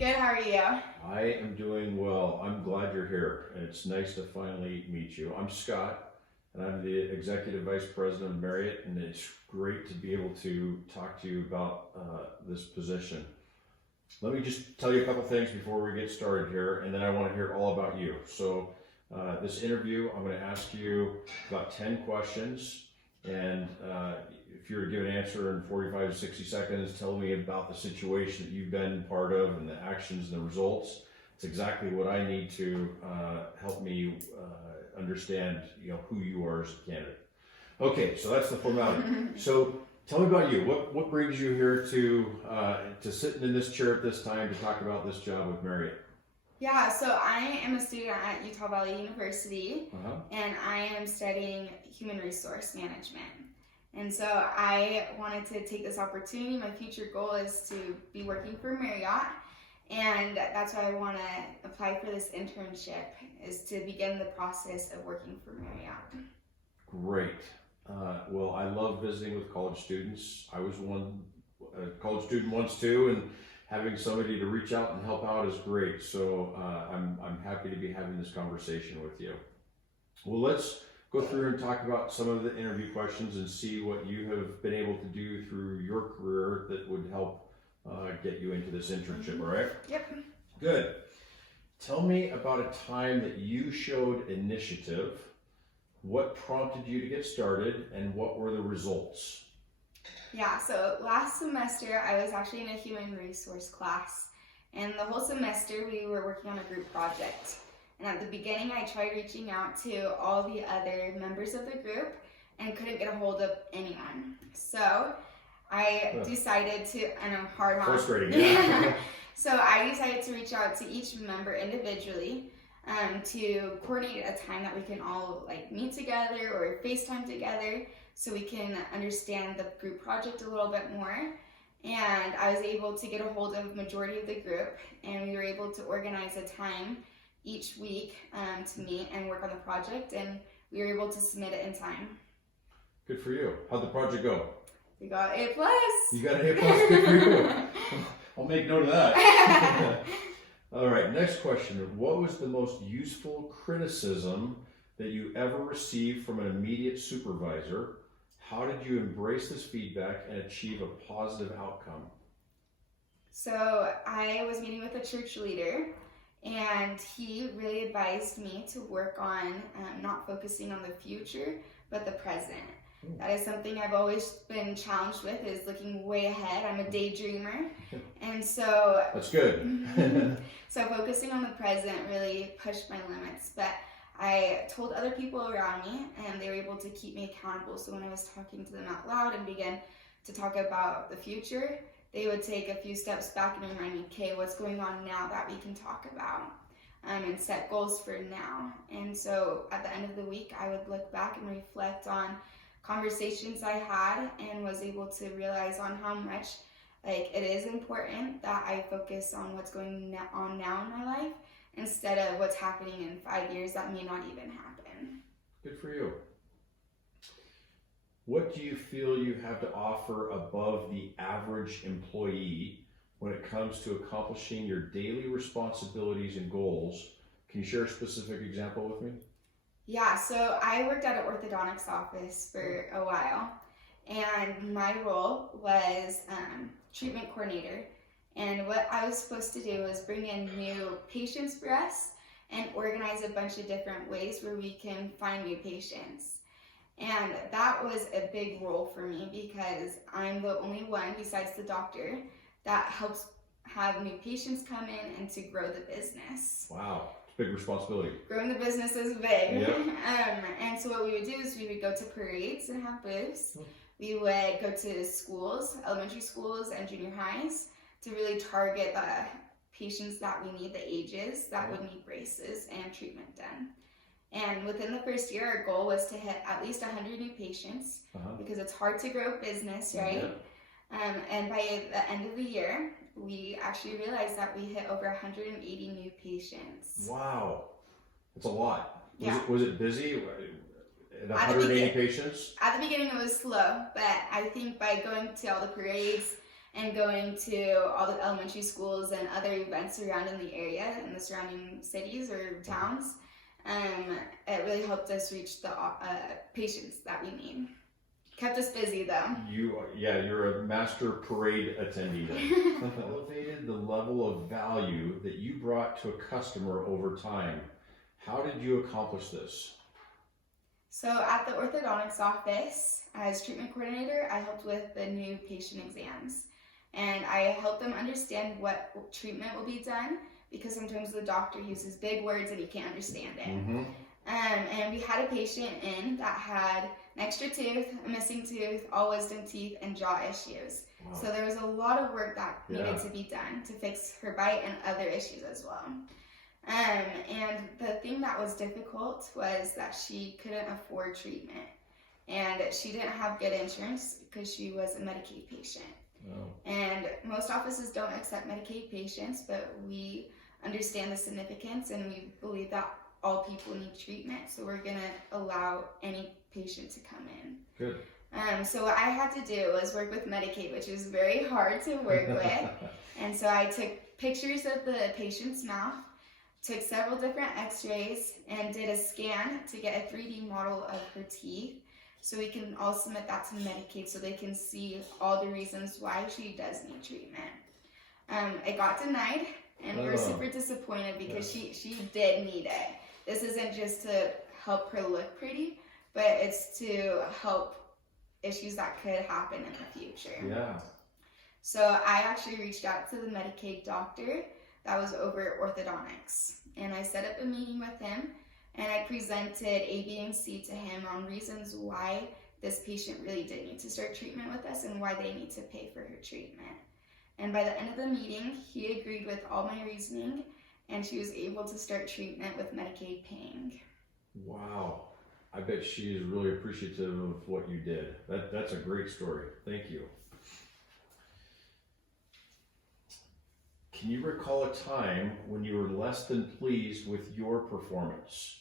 Good, how are you? I am doing well. I'm glad you're here, and it's nice to finally meet you. I'm Scott, and I'm the Executive Vice President of Marriott, and it's great to be able to talk to you about this position. Let me just tell you a couple things before we get started here, and then I want to hear all about you. So, this interview, I'm going to ask you about 10 questions, and if you're to give an answer in 45 to 60 seconds, tell me about the situation that you've been part of and the actions and the results. It's exactly what I need to help me understand, who you are as a candidate. Okay, so that's the formality. So tell me about you. What brings you here to sitting in this chair at this time to talk about this job with Marriott? Yeah, so I am a student at Utah Valley University, and I am studying human resource management. And so I wanted to take this opportunity. My future goal is to be working for Marriott, and that's why I want to apply for this internship, is to begin the process of working for Marriott. Great. Well, I love visiting with college students. I was a college student once too, and having somebody to reach out and help out is great. So I'm happy to be having this conversation with you. Well, let's go through and talk about some of the interview questions and see what you have been able to do through your career that would help get you into this internship, all right? Yep. Good. Tell me about a time that you showed initiative. What prompted you to get started, and what were the results? Yeah, so last semester I was actually in a human resource class, and the whole semester we were working on a group project. And at the beginning I tried reaching out to all the other members of the group and couldn't get a hold of anyone. So I decided to, I know, hard on. Frustrating, yeah. So I decided to reach out to each member individually to coordinate a time that we can all meet together or FaceTime together so we can understand the group project a little bit more. And I was able to get a hold of majority of the group, and we were able to organize a time each week to meet and work on the project, and we were able to submit it in time. Good for you. How'd the project go? We got A+. You got an A+. Good for you. I'll make note of that. All right, next question. What was the most useful criticism that you ever received from an immediate supervisor? How did you embrace this feedback and achieve a positive outcome? So I was meeting with a church leader, and he really advised me to work on not focusing on the future, but the present. That is something I've always been challenged with, is looking way ahead. I'm a daydreamer. And so... That's good. So focusing on the present really pushed my limits. But I told other people around me, and they were able to keep me accountable. So when I was talking to them out loud and began to talk about the future, they would take a few steps back and remind me, okay, what's going on now that we can talk about? And set goals for now. And so at the end of the week, I would look back and reflect on conversations I had, and was able to realize on how much it is important that I focus on what's going on now in my life instead of what's happening in 5 years that may not even happen. Good for you. What do you feel you have to offer above the average employee when it comes to accomplishing your daily responsibilities and goals? Can you share a specific example with me? Yeah, so I worked at an orthodontics office for a while, and my role was treatment coordinator. And what I was supposed to do was bring in new patients for us and organize a bunch of different ways where we can find new patients. And that was a big role for me, because I'm the only one besides the doctor that helps have new patients come in and to grow the business. Wow. Big responsibility. Growing the business is big. Yep. And so what we would do is we would go to parades and have booths. We would go to schools, elementary schools and junior highs, to really target the patients that we need, the ages that would need braces and treatment done. And within the first year, our goal was to hit at least 100 new patients, because it's hard to grow a business, right? Yeah. And by the end of the year, we actually realized that we hit over 180 new patients. Wow, that's a lot. Yeah. Was it busy? 180 patients? At the beginning it was slow, but I think by going to all the parades and going to all the elementary schools and other events around in the area, in the surrounding cities or towns. It really helped us reach the patients that we need. Kept us busy though. You're a master parade attendee then. Elevated the level of value that you brought to a customer over time. How did you accomplish this? So at the orthodontics office, as treatment coordinator, I helped with the new patient exams. And I helped them understand what treatment will be done, because sometimes the doctor uses big words and you can't understand it. Mm-hmm. And we had a patient in that had an extra tooth, a missing tooth, all wisdom teeth, and jaw issues. Wow. So there was a lot of work that needed to be done to fix her bite and other issues as well. And the thing that was difficult was that she couldn't afford treatment. And she didn't have good insurance because she was a Medicaid patient. Oh. And most offices don't accept Medicaid patients, but we understand the significance and we believe that all people need treatment, so we're gonna allow any patient to come in. Good. So what I had to do was work with Medicaid, which is very hard to work with. And so I took pictures of the patient's mouth, took several different x-rays, and did a scan to get a 3D model of her teeth. So we can all submit that to Medicaid so they can see all the reasons why she does need treatment. It got denied, and we were super disappointed because she did need it. This isn't just to help her look pretty, but it's to help issues that could happen in the future. Yeah. So I actually reached out to the Medicaid doctor that was over orthodontics, and I set up a meeting with him, and I presented A, B, and C to him on reasons why this patient really did need to start treatment with us and why they need to pay for her treatment. And by the end of the meeting, he agreed with all my reasoning, and she was able to start treatment with Medicaid paying. Wow. I bet she is really appreciative of what you did. That's a great story. Thank you. Can you recall a time when you were less than pleased with your performance?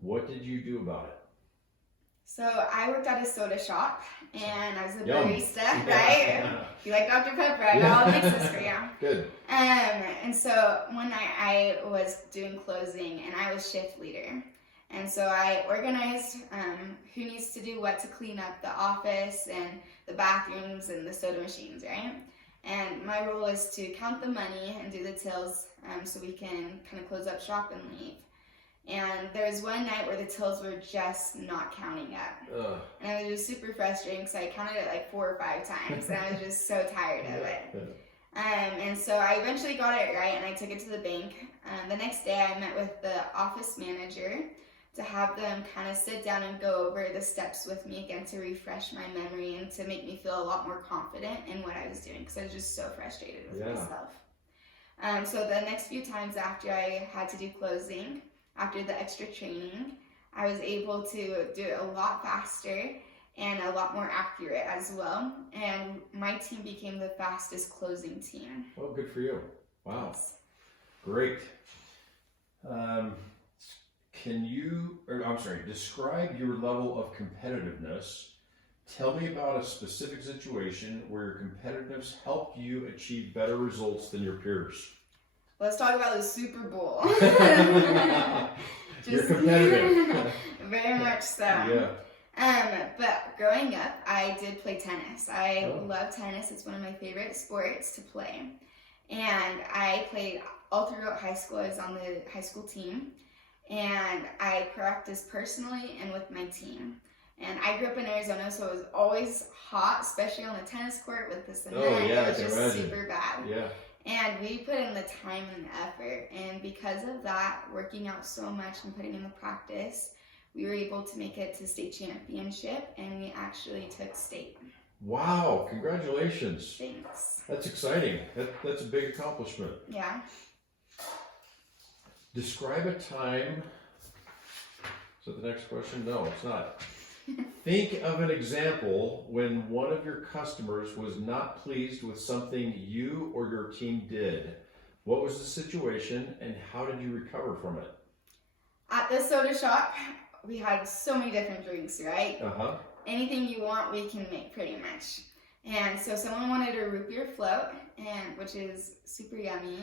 What did you do about it? So I worked at a soda shop, and I was a Yum. barista, right? If you like Dr. Pepper, I got all the mixes for you. Good. And so one night I was doing closing, and I was shift leader. And so I organized who needs to do what to clean up the office and the bathrooms and the soda machines, right? And my role is to count the money and do the tills so we can kind of close up shop and leave. And there was one night where the tills were just not counting up. And it was just super frustrating because I counted it like 4 or 5 times and I was just so tired of it. And so I eventually got it right and I took it to the bank. The next day I met with the office manager to have them kind of sit down and go over the steps with me again to refresh my memory and to make me feel a lot more confident in what I was doing because I was just so frustrated with myself. So the next few times after I had to do closing, after the extra training, I was able to do it a lot faster and a lot more accurate as well. And my team became the fastest closing team. Well, good for you. Wow. Yes. Great. Describe your level of competitiveness. Tell me about a specific situation where your competitiveness helped you achieve better results than your peers. Let's talk about the Super Bowl. You're competitive. Very much so. Yeah. But growing up, I did play tennis. I love tennis. It's one of my favorite sports to play. And I played all throughout high school. I was on the high school team. And I practiced personally and with my team. And I grew up in Arizona, so it was always hot, especially on the tennis court with the cement. It was just super bad. Yeah. And we put in the time and effort. And because of that, working out so much and putting in the practice, we were able to make it to state championship, and we actually took state. Wow, congratulations. Thanks. That's exciting. That's a big accomplishment. Yeah. Describe a time. Is that the next question? No, it's not. Think of an example when one of your customers was not pleased with something you or your team did. What was the situation and how did you recover from it? At the soda shop, we had so many different drinks, right? Uh-huh. Anything you want, we can make pretty much. And so someone wanted a root beer float, and which is super yummy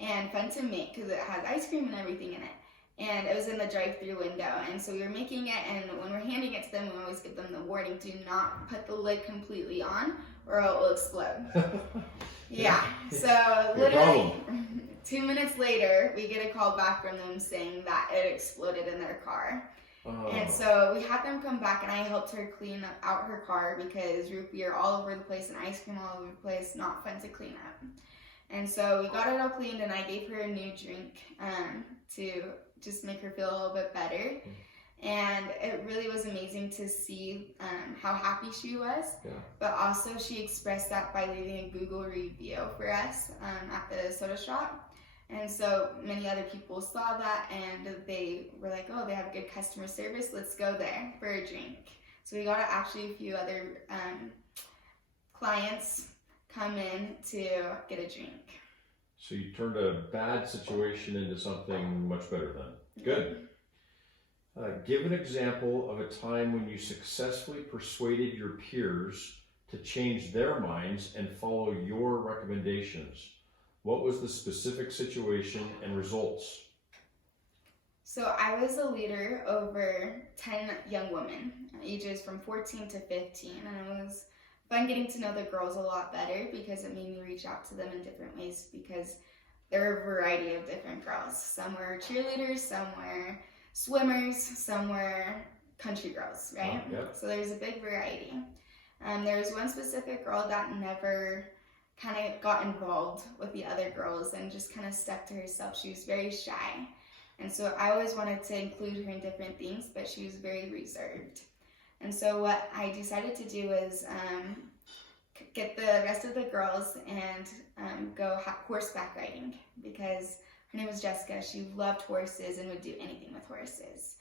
and fun to make because it has ice cream and everything in it. And it was in the drive-through window, and so we were making it, and when we're handing it to them, we always give them the warning, do not put the lid completely on or it will explode. Yeah, so literally 2 minutes later, we get a call back from them saying that it exploded in their car. And so we had them come back, and I helped her clean out her car because root beer all over the place and ice cream all over the place, not fun to clean up. And so we got it all cleaned, and I gave her a new drink to just make her feel a little bit better. And it really was amazing to see how happy she was. Yeah. But also she expressed that by leaving a Google review for us at the soda shop. And so many other people saw that, and they were like, oh, they have good customer service, let's go there for a drink. So we got actually a few other clients come in to get a drink. So you turned a bad situation into something much better then. Good. Give an example of a time when you successfully persuaded your peers to change their minds and follow your recommendations. What was the specific situation and results? So I was a leader over 10 young women, ages from 14 to 15, and it was fun getting to know the girls a lot better because it made me reach out to them in different ways because there are a variety of different girls. Some were cheerleaders, some were swimmers, some were country girls, right? Yep. So there's a big variety. There was one specific girl that never kind of got involved with the other girls and just kind of stuck to herself. She was very shy. And so I always wanted to include her in different things, but she was very reserved. And so what I decided to do is get the rest of the girls and go horseback riding because her name was Jessica. She loved horses and would do anything with horses.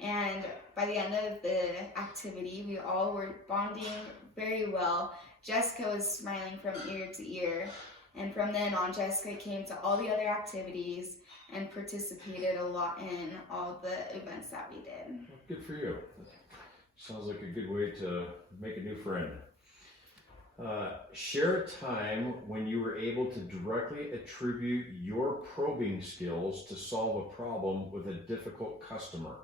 And by the end of the activity, we all were bonding very well. Jessica was smiling from ear to ear. And from then on, Jessica came to all the other activities and participated a lot in all the events that we did. Good for you. Sounds like a good way to make a new friend. Share a time when you were able to directly attribute your probing skills to solve a problem with a difficult customer.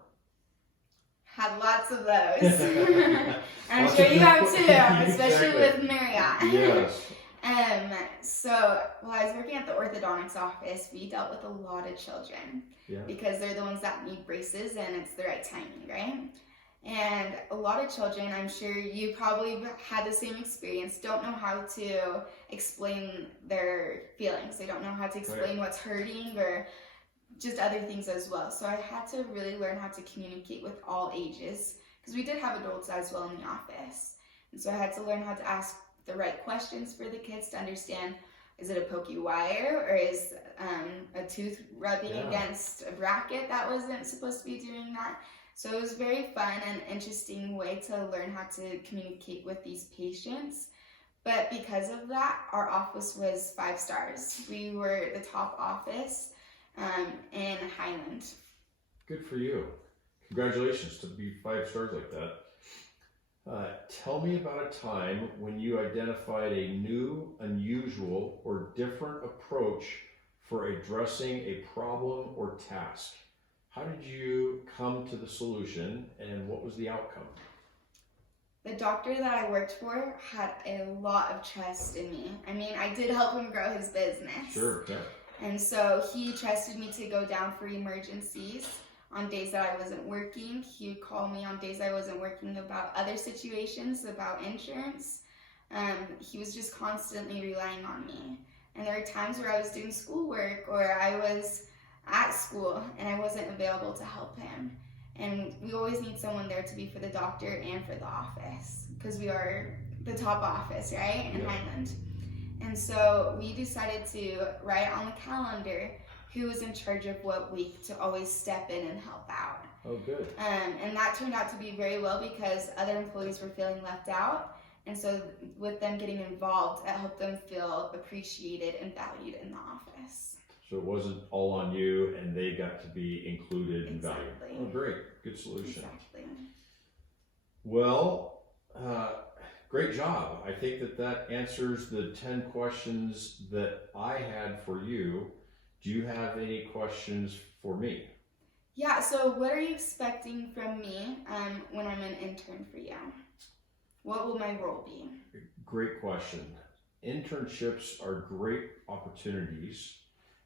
Had lots of those. I'm sure you have too, especially Exactly. with Marriott. Yes. So while I was working at the orthodontics office, we dealt with a lot of children because they're the ones that need braces and it's the right timing, right? And a lot of children, I'm sure you probably had the same experience, don't know how to explain their feelings. They don't know how to explain what's hurting or just other things as well. So I had to really learn how to communicate with all ages because we did have adults as well in the office. And so I had to learn how to ask the right questions for the kids to understand, is it a pokey wire or is a tooth rubbing against a bracket that wasn't supposed to be doing that? So it was a very fun and interesting way to learn how to communicate with these patients. But because of that, our office was 5 stars. We were the top office in Highland. Good for you. Congratulations to be 5 stars like that. Tell me about a time when you identified a new, unusual, or different approach for addressing a problem or task. How did you come to the solution and what was the outcome? The doctor that I worked for had a lot of trust in me. I mean, I did help him grow his business. Sure, yeah. And so he trusted me to go down for emergencies on days that I wasn't working. He would call me on days I wasn't working about other situations, about insurance. He was just constantly relying on me. And there were times where I was doing schoolwork or I was at school and I wasn't available to help him. And we always need someone there to be for the doctor and for the office because we are the top office, right, in Highland. And so we decided to write on the calendar who was in charge of what week to always step in and help out. Oh, good. And that turned out to be very well because other employees were feeling left out. And so with them getting involved, it helped them feel appreciated and valued in the office. So it wasn't all on you and they got to be included and valued. Exactly. Oh, great. Good solution. Exactly. Well, Great job. I think that answers the 10 questions that I had for you. Do you have any questions for me? Yeah, so what are you expecting from me when I'm an intern for you? What will my role be? Great question. Internships are great opportunities.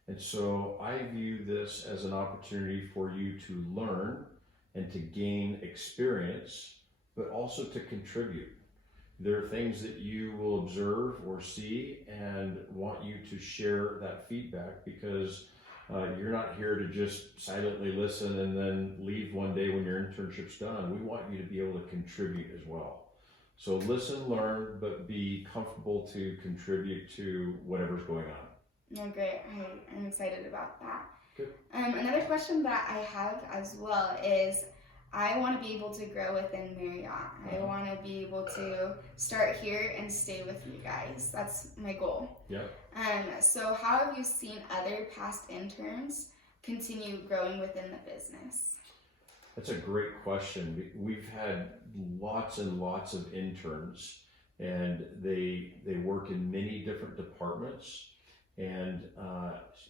And so I view this as an opportunity for you to learn and to gain experience, but also to contribute. There are things that you will observe or see and want you to share that feedback, because you're not here to just silently listen and then leave one day when your internship's done. We want you to be able to contribute as well. So listen, learn, but be comfortable to contribute to whatever's going on. Oh, great. I'm excited about that. Good. Another question that I have as well is, I want to be able to grow within Marriott. I want to be able to start here and stay with you guys. That's my goal. Yeah. So how have you seen other past interns continue growing within the business? That's a great question. We've had lots and lots of interns, and they work in many different departments, and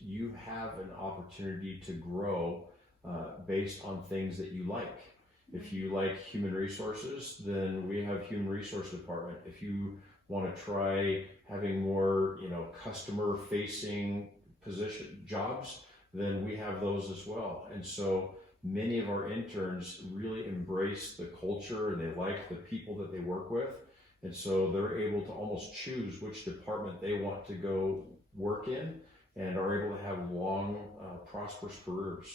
you have an opportunity to grow based on things that you like. If you like human resources, then we have human resource department. If you want to try having more, customer facing position jobs, then we have those as well. And so many of our interns really embrace the culture, and they like the people that they work with. And so they're able to almost choose which department they want to go work in, and are able to have long, prosperous careers.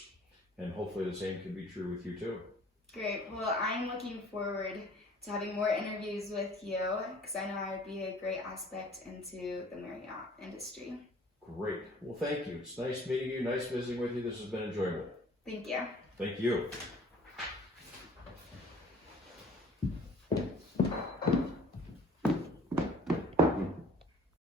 And hopefully the same can be true with you too. Great. Well, I'm looking forward to having more interviews with you, because I know I would be a great aspect into the Marriott industry. Great. Well, thank you. It's nice meeting you. Nice visiting with you. This has been enjoyable. Thank you. Thank you.